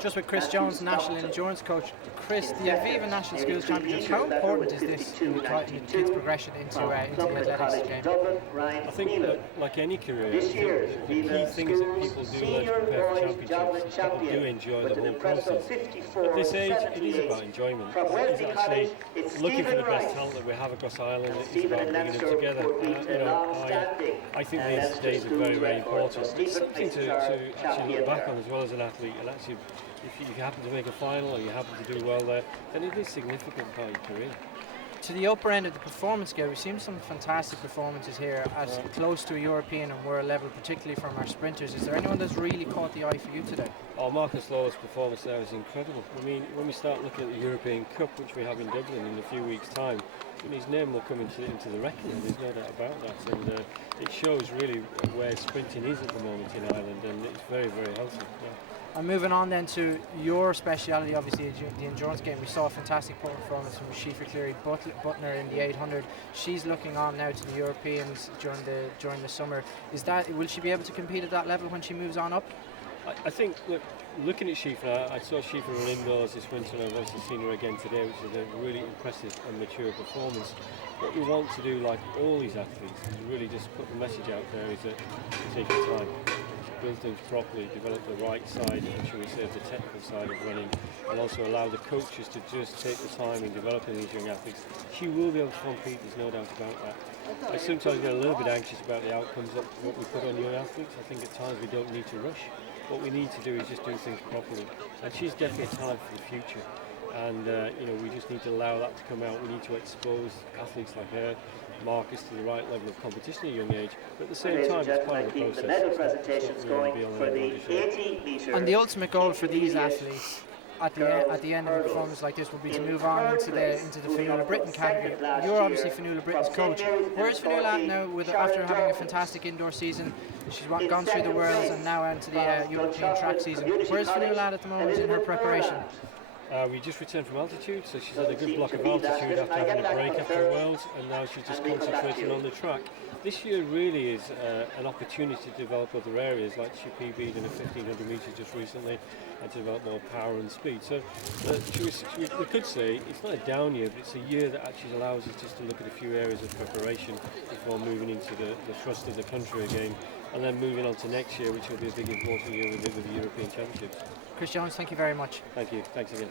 Just with Chris Jones, National Endurance Coach. Chris, the Aviva National Schools Championships, how important is this in kids' progression into the athletics game? I think that, like any career, the key thing is that people do learn to prepare for championships, and people do enjoy the whole process. At this age, it is about enjoyment. It is actually looking for the best talent that we have across Ireland. It is about bringing them together. I think these days are very, very important. It's something to actually look back on as well as an athlete, and actually, if you happen to make a final or you happen to do well there, then it is a significant part of your career. To the upper end of the performance scale, we've seen some fantastic performances here at close to a European and world level, particularly from our sprinters. Is there anyone that's really caught the eye for you today? Oh, Marcus Lawler's performance there is incredible. I mean, when we start looking at the European Cup, which we have in Dublin in a few weeks' time, his name will come into the reckoning, there's no doubt about that. And it shows really where sprinting is at the moment in Ireland, and it's very, very healthy. Yeah. And moving on then to your speciality, obviously the endurance game. We saw a fantastic performance from Sheaffer Cleary Butner in the 800. She's looking on now to the Europeans during the summer. Will she be able to compete at that level when she moves on up? I think, looking at Sheaffer, I saw Sheaffer run indoors this winter, and I've obviously seen her again today, which is a really impressive and mature performance. What we want to do, like all these athletes, is really just put the message out there, is that take your time, build things properly, develop the right side, shall we say, the technical side of running, and also allow the coaches to just take the time in developing these young athletes. She will be able to compete, there's no doubt about that. I sometimes get a little bit anxious about the outcomes of what we put on young athletes. I think at times we don't need to rush. What we need to do is just do things properly. And she's definitely a talent for the future. And we just need to allow that to come out. We need to expose athletes like her, Marcus, to the right level of competition at a young age. But at the same time, it's part of the process. The medal presentation's going for the 80 metre. And the ultimate goal for these athletes at the end of a performance like this will be to move on into the Fionnuala Britton category. You're obviously Fionnuala Britton's coach. Where's Fionnuala at now after having a fantastic indoor season? She's gone through the Worlds and now into the European track season. Where's Fionnuala at the moment in her preparation? We just returned from altitude, so she's had a good block of altitude after having a break after the Worlds, and now she's just concentrating on the track. This year really is an opportunity to develop other areas, like she PB'd in a 1500 metres just recently, and to develop more power and speed. So we could say it's not a down year, but it's a year that actually allows us just to look at a few areas of preparation before moving into the thrust of the country again, and then moving on to next year, which will be a big important year with the European Championships. Chris Jones, thank you very much. Thank you. Thanks again.